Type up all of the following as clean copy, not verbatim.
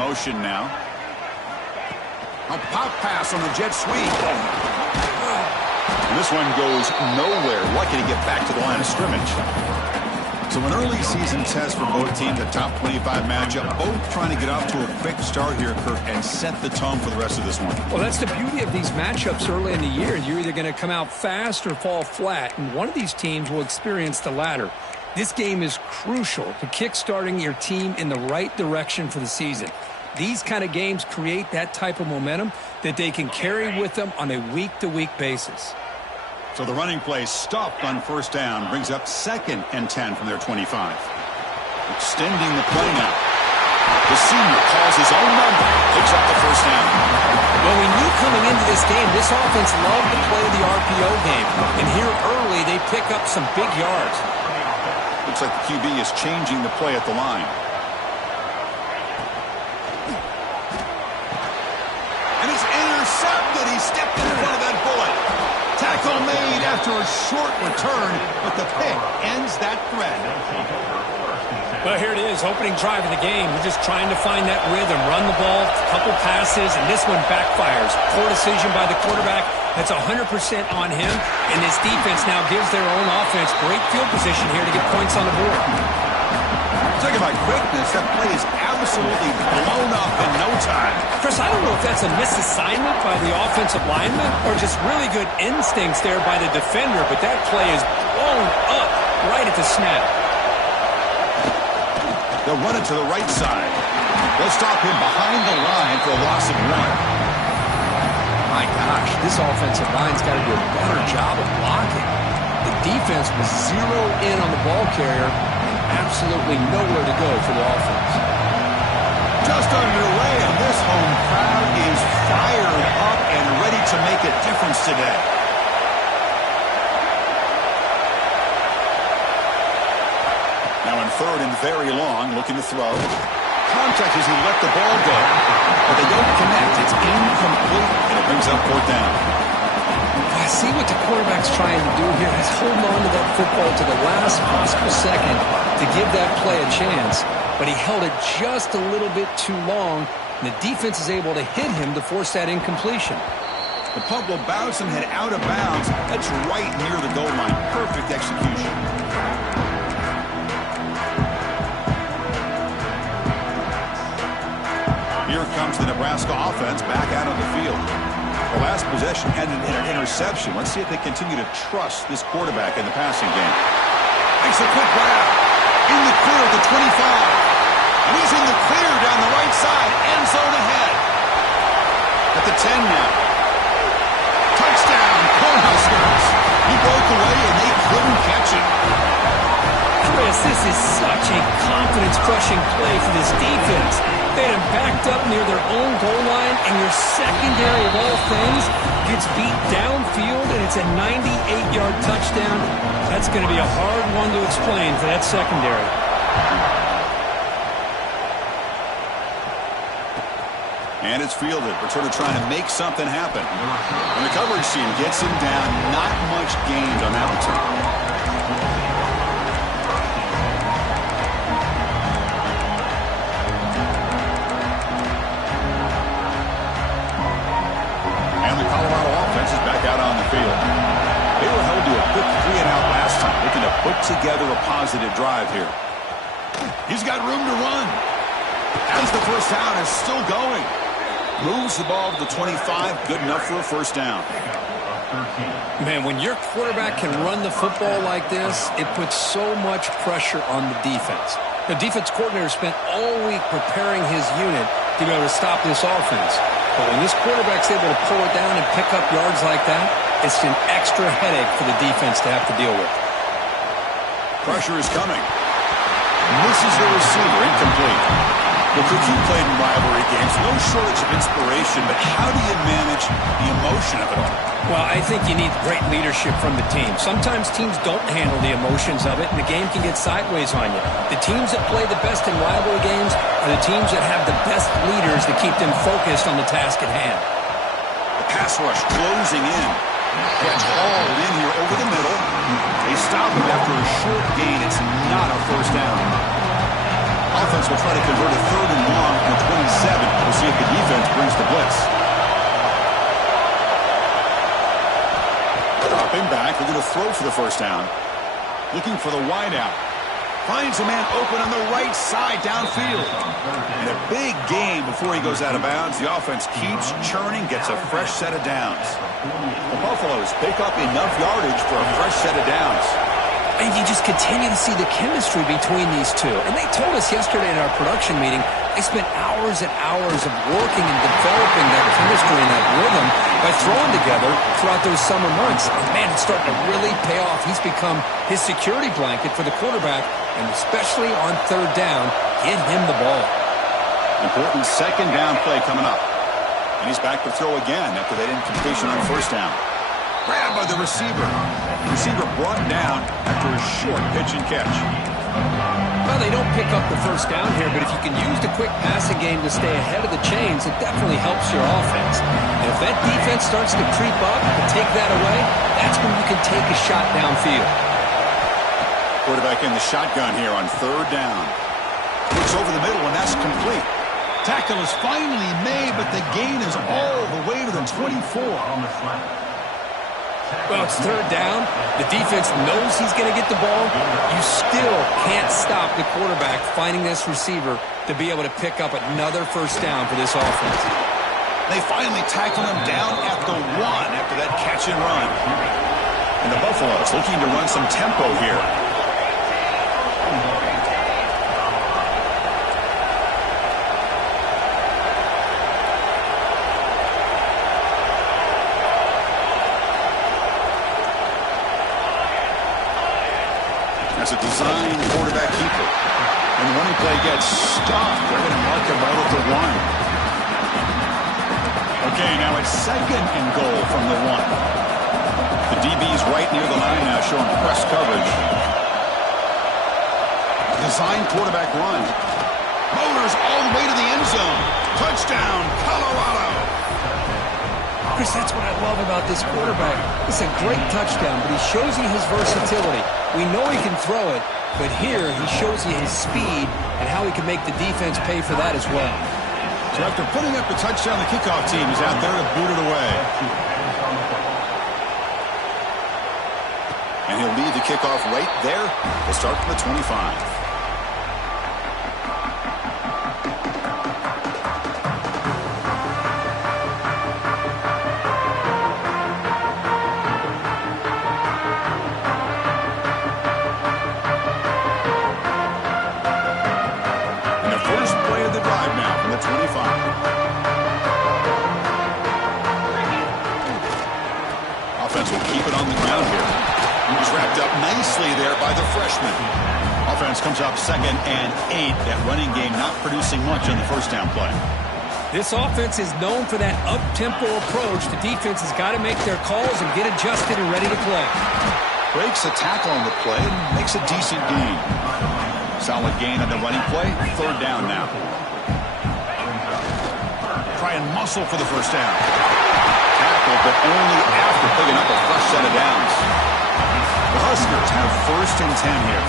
motion now. A pop pass on the jet sweep. And this one goes nowhere. Lucky to get back to the line of scrimmage. So an early season test for both teams, a top 25 matchup. Both trying to get off to a quick start here, Kirk, and set the tone for the rest of this one. Well, that's the beauty of these matchups early in the year. You're either going to come out fast or fall flat, and one of these teams will experience the latter. This game is crucial to kickstarting your team in the right direction for the season. These kind of games create that type of momentum that they can carry with them on a week-to-week basis. So the running play stopped on first down, brings up 2nd and 10 from their 25. Extending the play now. The senior calls his own number, picks up the first down. Well, we knew coming into this game, this offense loved to play the RPO game. And here early, they pick up some big yards. Looks like the QB is changing the play at the line. And it's intercepted. He stepped in front of that bullet. Tackle made after a short return, but the pick ends that threat. Well, here it is, opening drive of the game. We're just trying to find that rhythm, run the ball, a couple passes, and this one backfires. Poor decision by the quarterback. That's 100% on him, and this defense now gives their own offense great field position here to get points on the board. Talking about quickness, that play is absolutely blown up in no time. Chris, I don't know if that's a misassignment by the offensive lineman or just really good instincts there by the defender, but that play is blown up right at the snap. They'll run it to the right side. They'll stop him behind the line for a loss of 1. My gosh, this offensive line's got to do a better job of blocking. The defense was zeroed in on the ball carrier and absolutely nowhere to go for the offense. Just underway, and this home crowd is fired up and ready to make a difference today. Now in 3rd and very long, looking to throw. Contact as he let the ball go. But they don't connect. It's incomplete, and it brings up 4th down. I see what the quarterback's trying to do here. He's holding on to that football to the last possible second to give that play a chance. But he held it just a little bit too long, and the defense is able to hit him to force that incompletion. The punt will bounce and head out of bounds. That's right near the goal line. Perfect execution. Here comes the Nebraska offense back out on the field. The last possession ended in an interception. Let's see if they continue to trust this quarterback in the passing game. Makes a quick grab. In the clear at the 25. And he's in the clear down the right side. End zone ahead. At the 10 now. Touchdown, Cornhuskers. He broke away and they couldn't catch him. Chris, this is such a confidence-crushing play for this defense. They had him backed up near their own goal line, and your secondary of all things gets beat downfield, and it's a 98-yard touchdown. That's going to be a hard one to explain for that secondary. And it's fielded. Returner trying to make something happen. And the coverage team gets him down. Not much gained on that return. They were held to a quick 3-and-out last time, looking to put together a positive drive here. He's got room to run. As the first down is still going. Moves the ball to the 25, good enough for a first down. Man, when your quarterback can run the football like this, it puts so much pressure on the defense. The defense coordinator spent all week preparing his unit to be able to stop this offense. But when this quarterback's able to pull it down and pick up yards like that, it's an extra headache for the defense to have to deal with. Pressure is coming. Misses the receiver, incomplete. Well, Cook, you played in rivalry games. No shortage of inspiration, but how do you manage the emotion of it all? Well, I think you need great leadership from the team. Sometimes teams don't handle the emotions of it, and the game can get sideways on you. The teams that play the best in rivalry games are the teams that have the best leaders to keep them focused on the task at hand. The pass rush closing in. Gets hauled in here over the middle. They stop him after a short gain. It's not a first down. Offense will try to convert a 3rd and long from 27. for the first down. Looking for the wideout. Finds a man open on the right side downfield. And a big gain before he goes out of bounds. The offense keeps churning, gets a fresh set of downs. The Buffaloes pick up enough yardage for a fresh set of downs. And you just continue to see the chemistry between these two. And they told us yesterday in our production meeting, they spent hours and hours of working and developing that chemistry and that rhythm by throwing together throughout those summer months. And man, it's starting to really pay off. He's become his security blanket for the quarterback, and especially on third down, get him the ball. Important second down play coming up. And he's back to throw again after that incompletion on first down. Grabbed by the receiver. The receiver brought down after a short pitch and catch. Well, they don't pick up the first down here, but if you can use the quick passing game to stay ahead of the chains, it definitely helps your offense. And if that defense starts to creep up and take that away, that's when you can take a shot downfield. Quarterback in the shotgun here on third down. Looks over the middle, and that's complete. Tackle is finally made, but the gain is all the way to the 24. Well, it's third down. The defense knows he's going to get the ball. You still can't stop the quarterback finding this receiver to be able to pick up another first down for this offense. They finally tackle him down at the 1 after that catch and run. And the Buffaloes looking to run some tempo here. That's a design quarterback keeper. And the running play gets stopped. They're going to mark him right at the 1. Okay, now it's second and goal from the 1. The DB's right near the line now, showing press coverage. Design quarterback run. Motors all the way to the end zone. Touchdown, Colorado. Chris, that's what I love about this quarterback. It's a great touchdown, but he shows you his versatility. We know he can throw it, but here he shows you his speed and how he can make the defense pay for that as well. So after putting up the touchdown, the kickoff team is out there to boot it away. And he'll lead the kickoff right there. We'll start from the 25. There by the freshman. Offense comes up 2nd and 8. That running game not producing much on the first down play. This offense is known for that up-tempo approach. The defense has got to make their calls and get adjusted and ready to play. Breaks a tackle on the play and makes a decent gain. Solid gain on the running play. Third down now. Try and muscle for the first down. Tackle, but only after picking up a fresh set of downs. The Huskers have 1st and 10 here.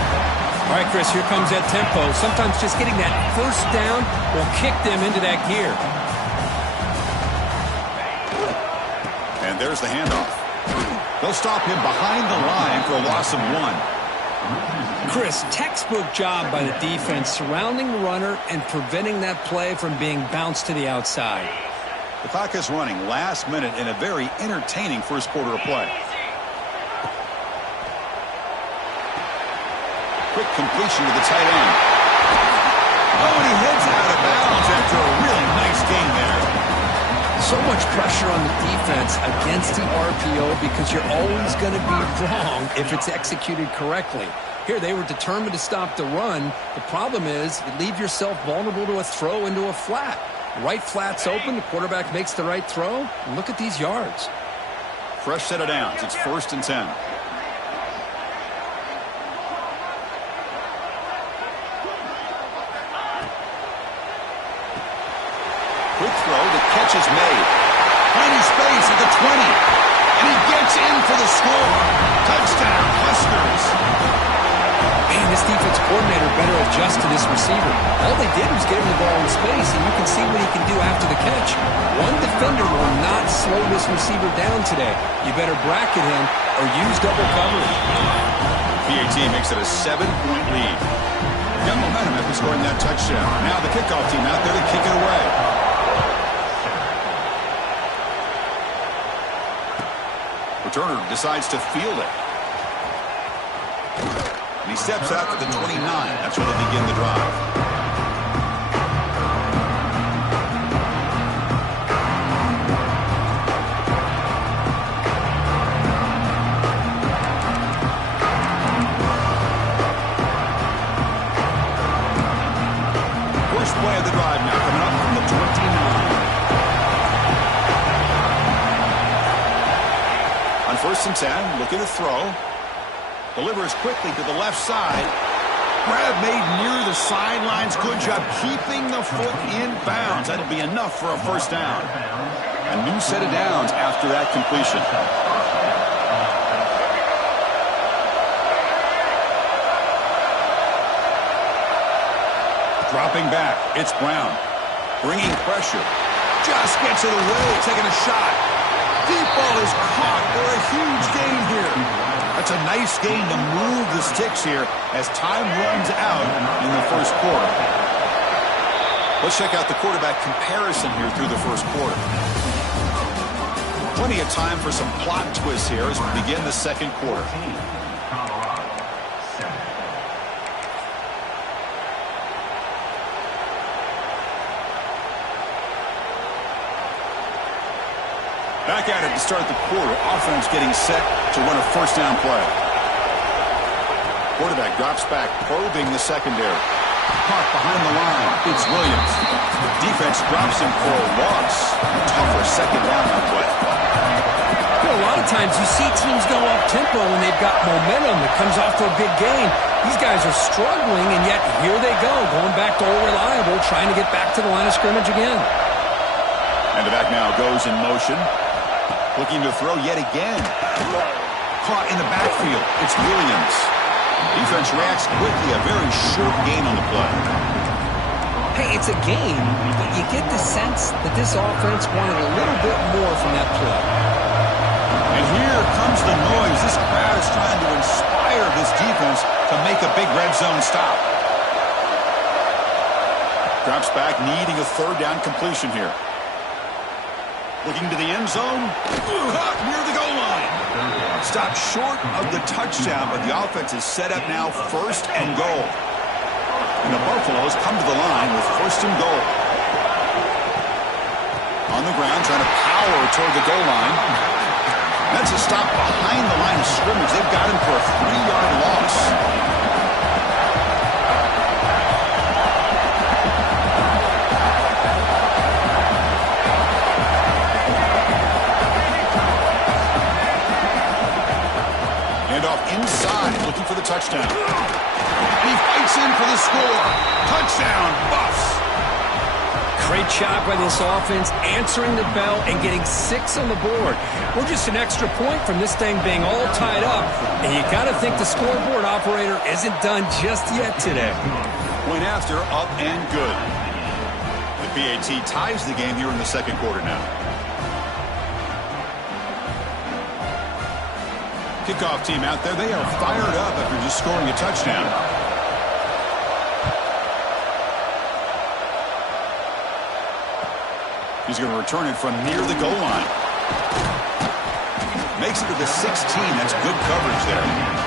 All right, Chris, here comes that tempo. Sometimes just getting that first down will kick them into that gear. And there's the handoff. They'll stop him behind the line for a loss of 1. Chris, textbook job by the defense surrounding the runner and preventing that play from being bounced to the outside. The clock is running last minute in a very entertaining first quarter of play. Quick completion to the tight end. Oh, and he heads out of bounds after a really nice gain there. So much pressure on the defense against the RPO because you're always going to be wrong if it's executed correctly. Here, they were determined to stop the run. The problem is you leave yourself vulnerable to a throw into a flat. The right flat's open. The quarterback makes the right throw. And look at these yards. Fresh set of downs. It's 1st and 10. Quick throw, the catch is made. Finding space at the 20. And he gets in for the score. Touchdown, Huskers. Man, this defense coordinator better adjust to this receiver. All they did was get him the ball in space, and you can see what he can do after the catch. One defender will not slow this receiver down today. You better bracket him or use double coverage. PAT makes it a 7-point lead. Got momentum after scoring that touchdown. Now the kickoff team out there to kick it away. Returner decides to field it. And he steps out to the 29. That's where they begin the drive. First play of the drive now coming up from the 29. On 1st and 10, looking to throw. Delivers quickly to the left side. Grab made near the sidelines. Good job keeping the foot in bounds. That'll be enough for a first down. A new set of downs after that completion. Dropping back, it's Brown. Bringing pressure. Just gets it away, taking a shot. Deep ball is caught for a huge gain here. That's a nice gain to move the sticks here as time runs out in the first quarter. Let's check out the quarterback comparison here through the first quarter. Plenty of time for some plot twists here as we begin the second quarter. Back at it to start the quarter. Offense getting set to run a first down play. Quarterback drops back, probing the secondary. Caught behind the line. It's Williams. Defense drops him for a loss. Tougher second down on play. You know, a lot of times you see teams go up-tempo when they've got momentum that comes off for a big gain. These guys are struggling, and yet here they go, going back to old reliable, trying to get back to the line of scrimmage again. And the back now goes in motion. Looking to throw yet again. Caught in the backfield. It's Williams. Defense reacts quickly. A very short gain on the play. Hey, it's a gain, but you get the sense that this offense wanted a little bit more from that play. And here comes the noise. This crowd is trying to inspire this defense to make a big red zone stop. Drops back, needing a third down completion here. Looking to the end zone. Caught near the goal line. Stopped short of the touchdown, but the offense is set up now first and goal. And the Buffaloes come to the line with first and goal. On the ground, trying to power toward the goal line. That's a stop behind the line of scrimmage. They've got him for a 3-yard loss. Inside, looking for the touchdown. And he fights in for the score. Touchdown, Buffs. Great job by this offense, answering the bell and getting 6 on the board. We're just an extra point from this thing being all tied up, and you got to think the scoreboard operator isn't done just yet today. Point after, up and good. The PAT ties the game here in the second quarter now. Kickoff team out there, they are fired up after just scoring a touchdown. He's going to return it from near the goal line. Makes it to the 16. That's good coverage there.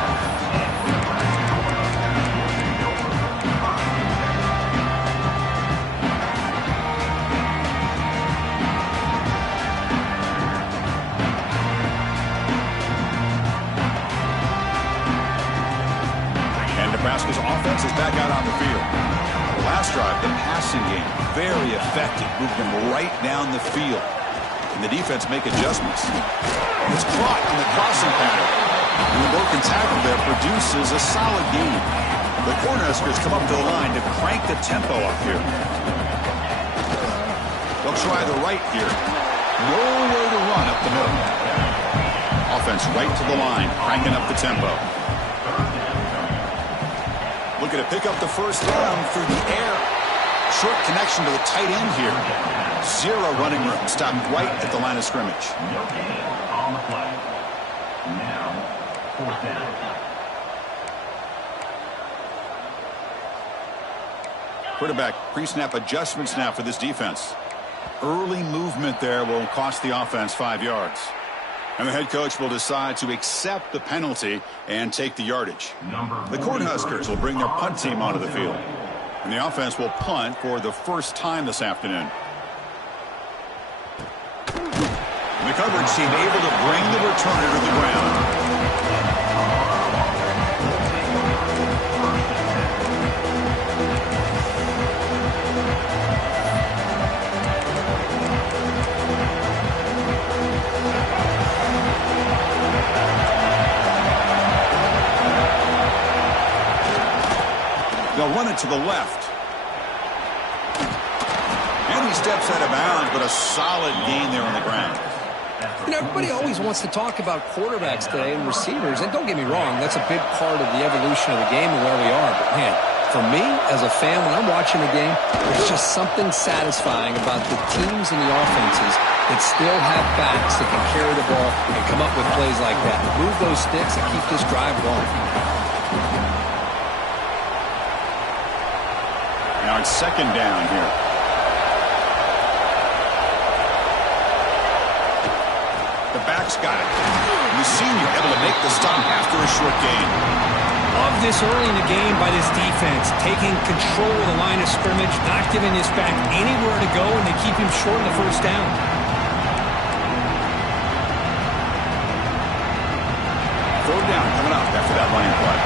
Nebraska's offense is back out on the field. The last drive, the passing game, very effective, moving them right down the field. And the defense make adjustments. It's caught on the crossing pattern. And the broken tackle there produces a solid gain. The Cornhuskers come up to the line to crank the tempo up here. They'll try the right here. Nowhere to run up the middle. Offense right to the line, cranking up the tempo. Looking to pick up the first down through the air. Short connection to the tight end here. Zero running room. Stopped right at the line of scrimmage. No gain on the play. Now, 4th down. Quarterback pre-snap adjustments now for this defense. Early movement there will cost the offense 5 yards. And the head coach will decide to accept the penalty and take the yardage. The Cornhuskers will bring their punt team onto the field. And the offense will punt for the first time this afternoon. And the coverage team able to bring the returner to the ground. They'll run it to the left. And he steps out of bounds, but a solid gain there on the ground. You know, everybody always wants to talk about quarterbacks today and receivers. And don't get me wrong, that's a big part of the evolution of the game and where we are. But, man, for me, as a fan, when I'm watching the game, there's just something satisfying about the teams and the offenses that still have backs that can carry the ball and come up with plays like that. Move those sticks and keep this drive going. Now it's 2nd down here. The back's got it. The senior able to make the stop after a short gain. Love this early in the game by this defense, taking control of the line of scrimmage, not giving this back anywhere to go, and they keep him short of the first down. Third down coming up after that running play.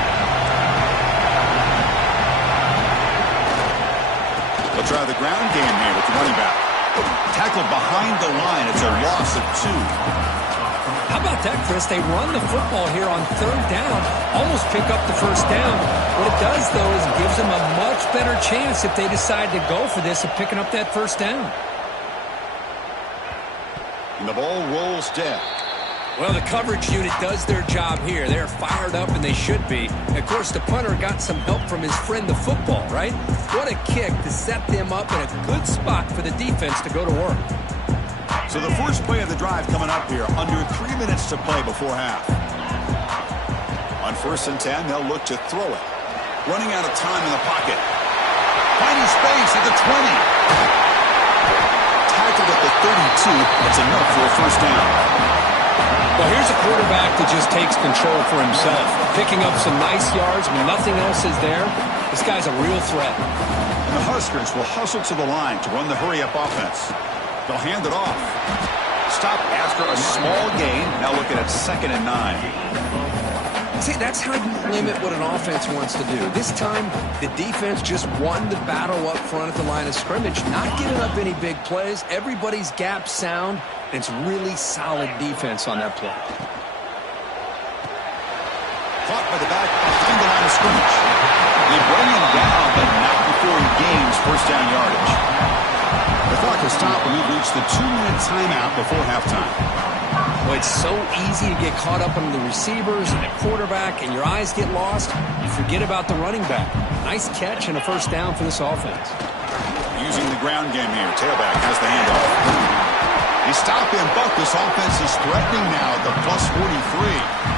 They'll try the ground game here with the running back. Tackled behind the line. It's a loss of 2. How about that, Chris? They run the football here on 3rd down, almost pick up the first down. What it does, though, is gives them a much better chance if they decide to go for this of picking up that first down. And the ball rolls dead. Well, the coverage unit does their job here. They're fired up, and they should be. Of course, the punter got some help from his friend, the football, right? What a kick to set them up in a good spot for the defense to go to work. So the first play of the drive coming up here, under 3 minutes to play before half. On 1st and 10, they'll look to throw it. Running out of time in the pocket. Finding space at the 20. Tackled at the 32. That's enough for a first down. Well, here's a quarterback that just takes control for himself. Picking up some nice yards when nothing else is there. This guy's a real threat. And the Huskers will hustle to the line to run the hurry-up offense. They'll hand it off. Stop after a small gain. Now looking at 2nd and 9. See, that's how you limit what an offense wants to do. This time, the defense just won the battle up front at the line of scrimmage, not giving up any big plays. Everybody's gap sound, and it's really solid defense on that play. Caught by the back behind the line of scrimmage. They bring him down, but not before he gains first down yardage. The clock has stopped, and we've reached the 2-minute timeout before halftime. Well, it's so easy to get caught up on the receivers and the quarterback, and your eyes get lost. You forget about the running back. Nice catch and a first down for this offense. Using the ground game here. Tailback has the handoff. They stop him, but this offense is threatening now at the plus 43.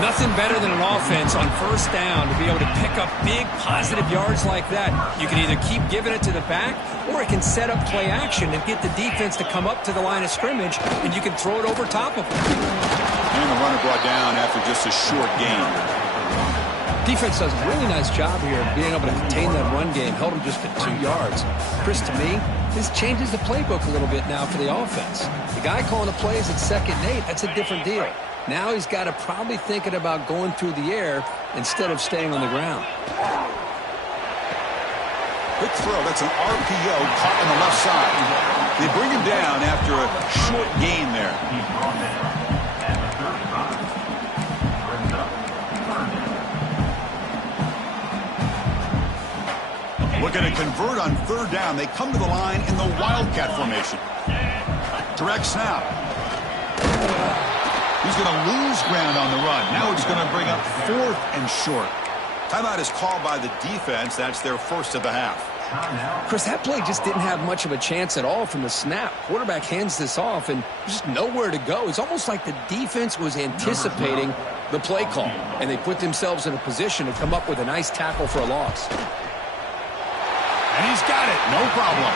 Nothing better than an offense on first down to be able to pick up big positive yards like that. You can either keep giving it to the back, or it can set up play action and get the defense to come up to the line of scrimmage, and you can throw it over top of them. And the runner brought down after just a short gain. Defense does a really nice job here of being able to contain that run game, held them just at 2 yards. Chris, to me, this changes the playbook a little bit now for the offense. The guy calling the plays at 2nd and 8, that's a different deal. Now he's got to probably thinking about going through the air instead of staying on the ground. Quick throw. That's an RPO caught on the left side. They bring him down after a short gain there. Looking to convert on 3rd down. They come to the line in the Wildcat formation. Direct snap. He's going to lose ground on the run. Now it's going to bring up 4th and short. Timeout is called by the defense. That's their first of the half. Chris, that play just didn't have much of a chance at all from the snap. Quarterback hands this off, and just nowhere to go. It's almost like the defense was anticipating the play call, and they put themselves in a position to come up with a nice tackle for a loss. And he's got it, no problem.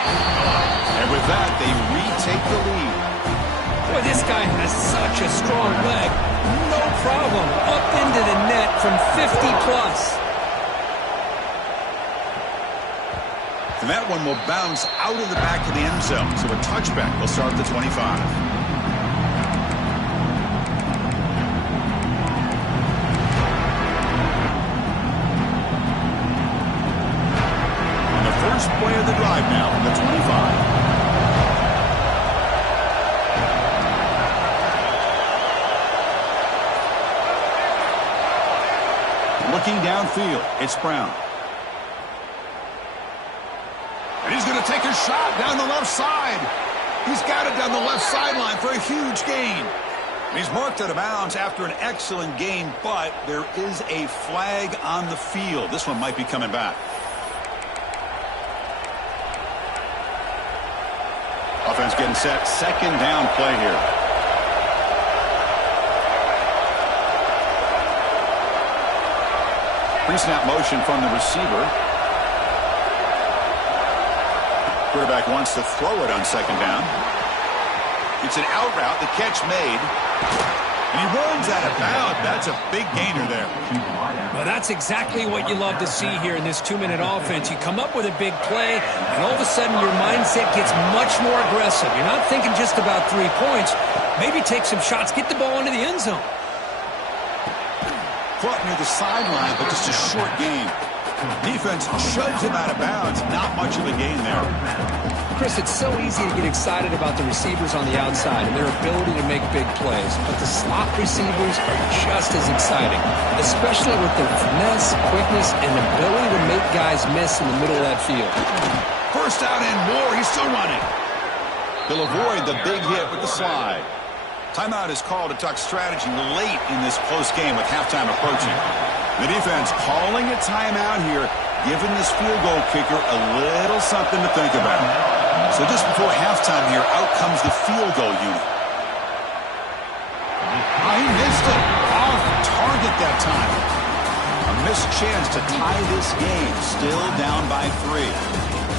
And with that, they retake the lead. Boy, this guy has such a strong leg. No problem. Up into the net from 50+. And that one will bounce out of the back of the end zone. So a touchback will start at the 25. And the first play of the drive now from the 25. Looking downfield, it's Brown. And he's going to take a shot down the left side. He's got it down the left sideline for a huge gain. And he's marked out of bounds after an excellent gain, but there is a flag on the field. This one might be coming back. Offense getting set. Second down play here. Pre-snap motion from the receiver. Quarterback wants to throw it on second down. It's an out route. The catch made. And he runs out of bounds. That's a big gainer there. Well, that's exactly what you love to see here in this 2-minute offense. You come up with a big play, and all of a sudden your mindset gets much more aggressive. You're not thinking just about 3 points. Maybe take some shots, get the ball into the end zone. Caught near the sideline, but just a short gain. Defense shoves him out of bounds. Not much of a gain there. Chris, it's so easy to get excited about the receivers on the outside and their ability to make big plays. But the slot receivers are just as exciting, especially with their finesse, quickness, and ability to make guys miss in the middle of that field. First out and more. He's still running. He'll avoid the big hit with the slide. Timeout is called to talk strategy late in this close game with halftime approaching. The defense calling a timeout here, giving this field goal kicker a little something to think about. So just before halftime here, out comes the field goal unit. Oh, he missed it. Off target that time. A missed chance to tie this game, still down by 3.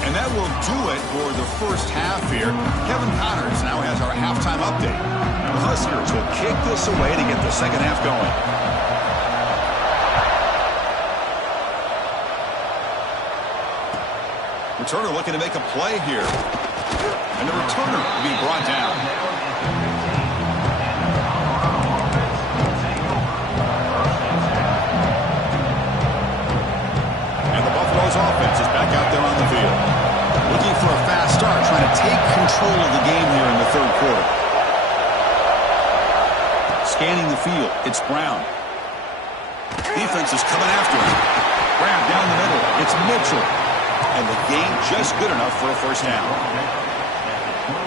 And that will do it for the first half here. Kevin Connors now has our halftime update. The Huskers will kick this away to get the second half going. Returner looking to make a play here. And the returner will be brought down. And the Buffaloes offense is back out there on the field. Looking for a fast start, trying to take control of the game here in the third quarter. Scanning the field, it's Brown. Defense is coming after him. Brown down the middle, it's Mitchell. And the gain just good enough for a first down.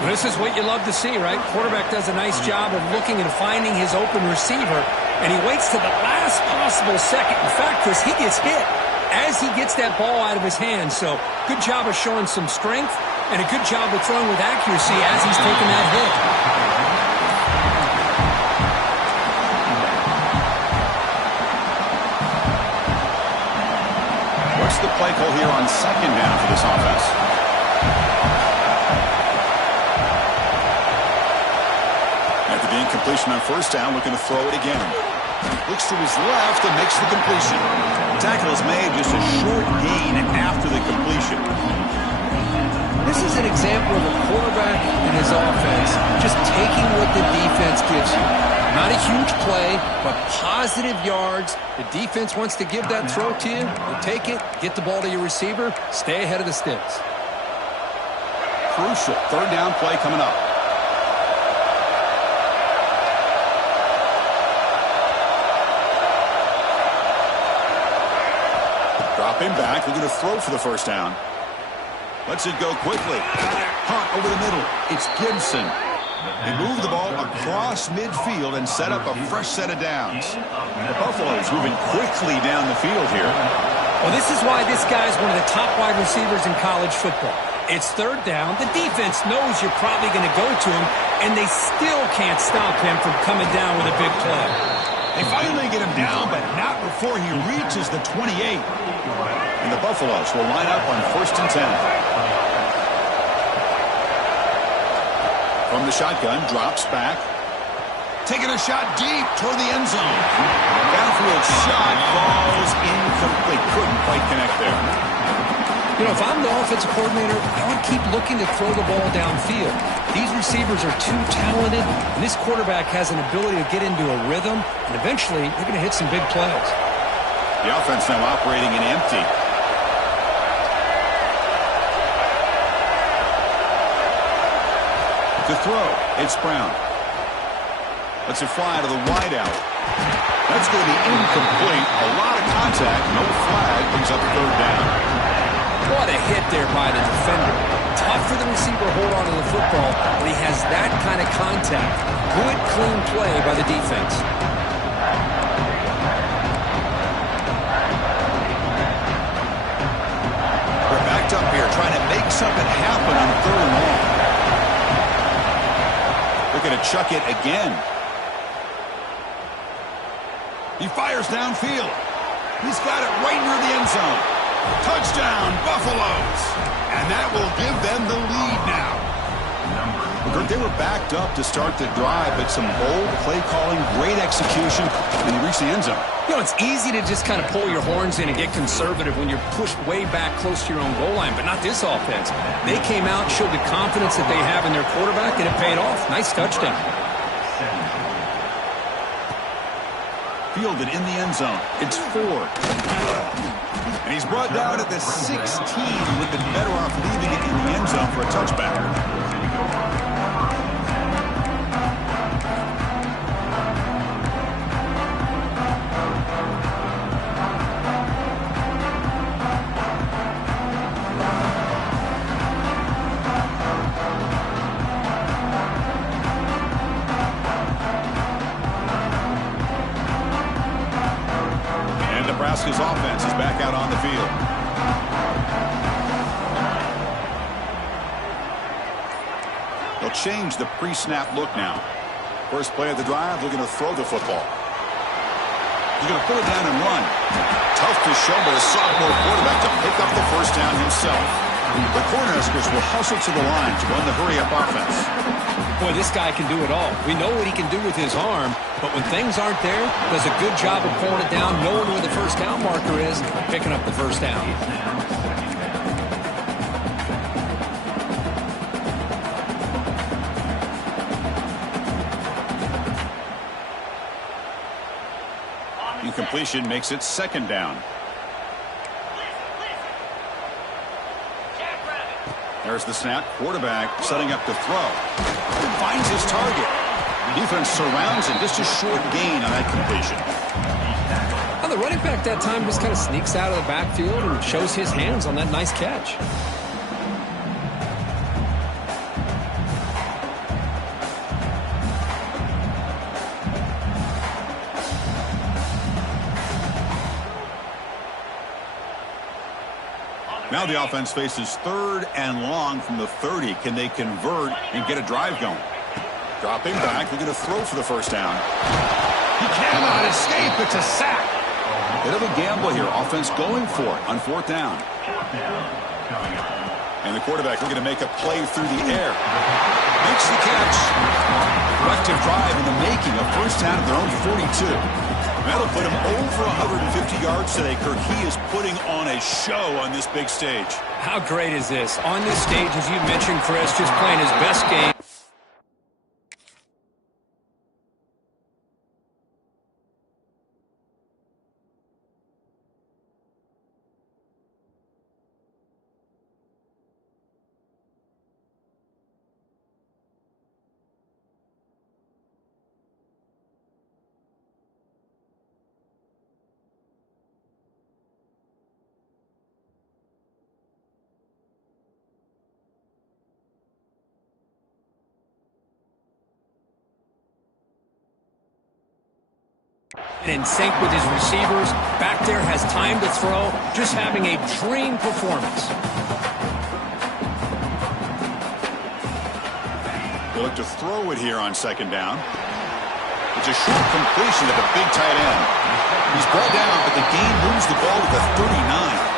This is what you love to see, right? Quarterback does a nice job of looking and finding his open receiver, and he waits to the last possible second. In fact, Chris, he gets hit as he gets that ball out of his hands. So good job of showing some strength and a good job of throwing with accuracy as he's taking that hit. The play call here on second down for this offense. After the incompletion on first down, looking to throw it again. Looks to his left and makes the completion. The tackle is made, just a short gain after the completion. This is an example of a quarterback and his offense just taking what the defense gives you. Not a huge play, but positive yards. The defense wants to give that throw to you. You take it, get the ball to your receiver, stay ahead of the sticks. Crucial third down play coming up. Dropping back, we're going to throw for the first down. Lets it go quickly. Hunt over the middle. It's Gibson. They move the ball across midfield and set up a fresh set of downs. The Buffaloes moving quickly down the field here. Well, this is why this guy's one of the top wide receivers in college football. It's third down. The defense knows you're probably going to go to him, and they still can't stop him from coming down with a big play. They finally get him down, but not before he reaches the 28. And the Buffaloes will line up on 1st and 10. From the shotgun, drops back. Taking a shot deep toward the end zone. Downfield shot falls incomplete. Couldn't quite connect there. You know, if I'm the offensive coordinator, I would keep looking to throw the ball downfield. These receivers are too talented, and this quarterback has an ability to get into a rhythm, and eventually they're going to hit some big plays. The offense now operating in empty. To throw, it's Brown. Lets it fly to the wideout. That's going to be incomplete. A lot of contact. No flag. Brings up 3rd down. What a hit there by the defender. Tough for the receiver to hold on to the football when he has that kind of contact. Good, clean play by the defense. We're backed up here trying to make something happen on 3rd and long. They're going to chuck it again. He fires downfield. He's got it right near the end zone. Touchdown, Buffaloes. And that will give them the lead now. They were backed up to start the drive, but some bold play calling, great execution, and they reached the end zone. You know, it's easy to just kind of pull your horns in and get conservative when you're pushed way back close to your own goal line, but not this offense. They came out, showed the confidence that they have in their quarterback, and it paid off. Nice touchdown. Fielded in the end zone. It's Ford. And he's brought down at the 16. Would have been better off leaving it in the end zone for a touchback. Nebraska's offense is back out on the field. They'll change the pre-snap look now. First play of the drive, they're going to throw the football. He's going to put it down and run. Tough to show by the sophomore quarterback to pick up the first down himself. The Cornhuskers will hustle to the line to run the hurry-up offense. Boy, this guy can do it all. We know what he can do with his arm, but when things aren't there, does a good job of pulling it down, knowing where the first down marker is, picking up the first down. Incompletion makes it 2nd down. There's the snap. Quarterback setting up to throw. Finds his target. Defense surrounds him. Just a short gain on that completion. Well, the running back that time just kind of sneaks out of the backfield and shows his hands on that nice catch. Now the offense faces 3rd and long from the 30. Can they convert and get a drive going? Dropping back. They're going to throw for the first down. He cannot escape. It's a sack. Bit of a gamble here. Offense going for it on 4th down. And the quarterback looking to make a play through the air. Makes the catch. Collective drive in the making. A first down at their own 42. That'll put him over 150 yards today, Kirk. He is putting on a show on this big stage. How great is this? On this stage, as you mentioned, Chris, just playing his best game. In sync with his receivers, back there has time to throw, just having a dream performance. They look to throw it here on second down. It's a short completion to the big tight end. He's brought down, but the game moves the ball to the 39.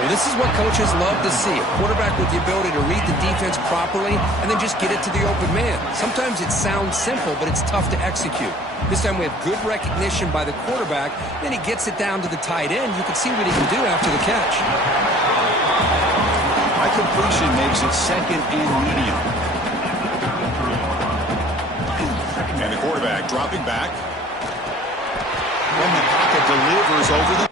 Well, this is what coaches love to see, a quarterback with the ability to read the defense properly and then just get it to the open man. Sometimes it sounds simple, but it's tough to execute. This time we have good recognition by the quarterback, then he gets it down to the tight end. You can see what he can do after the catch. That completion makes it second and medium. And the quarterback dropping back. When the pocket delivers over the